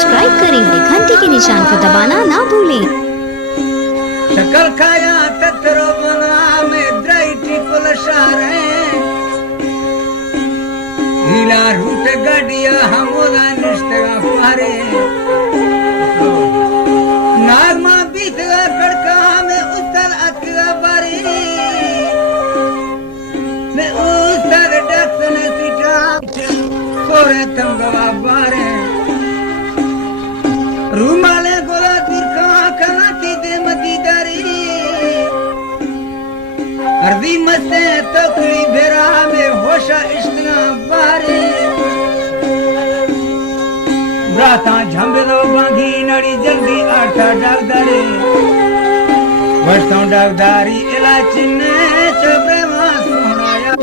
Subscribe करें, घंटी के निशान को दबाना ना भूलें। शकल खाया तत्रो बना में द्रैटी पुलशारे हिला रूट गडिया हमोला निष्ठा पारे नागमा बीतगा कड़का में उतर अतगा बारी में उतर डक्सन सीटा सोरे तंगवा बारे रूमाले गोला दिरका कनाती दे मती दारी अर्दी मस्ते तकली भेरा में होशा इश्तना बारी ब्राता झंबलो बांगी नड़ी जल्दी आटा डागदारी वर्षों डागदारी इलाचिने चबरे मां सुनाया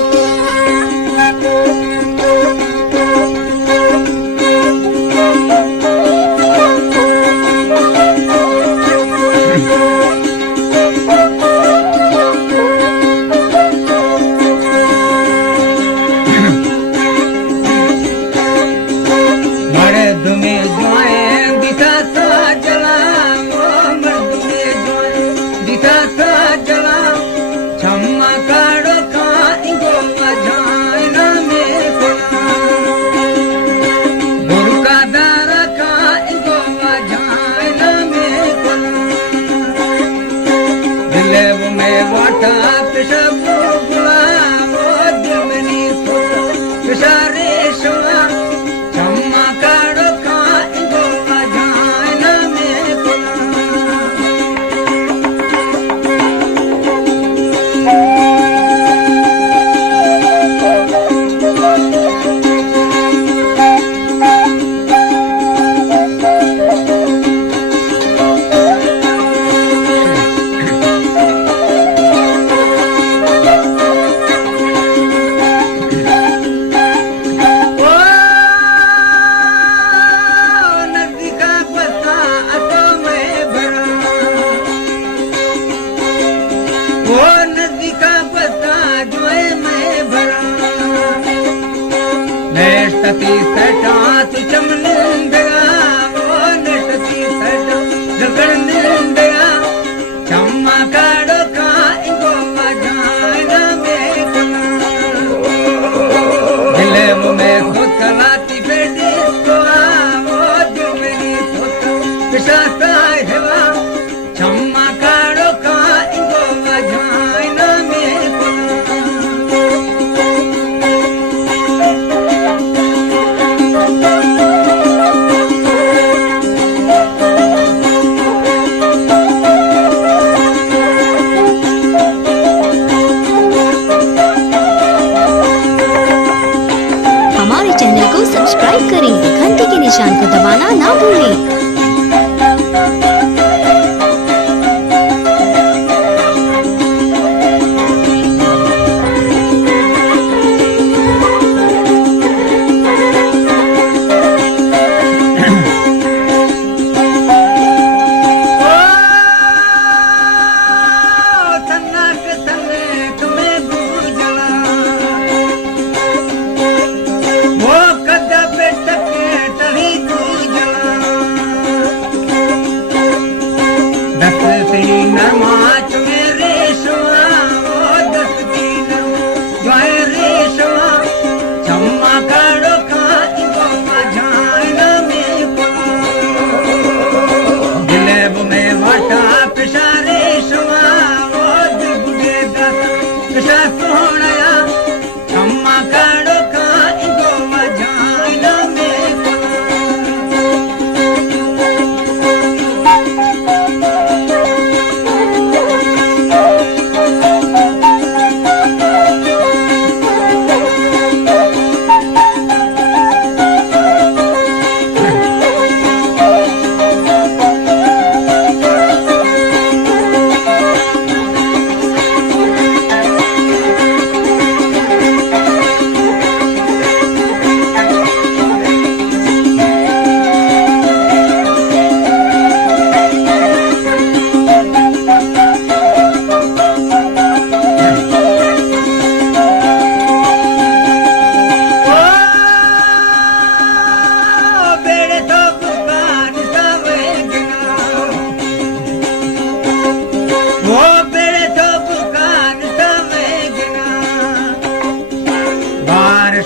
सब्सक्राइब करें, घंटी के निशान को दबाना ना भूलें।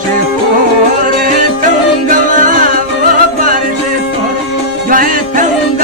से खोरे तंगवा वो बार से खोरे जो है तंग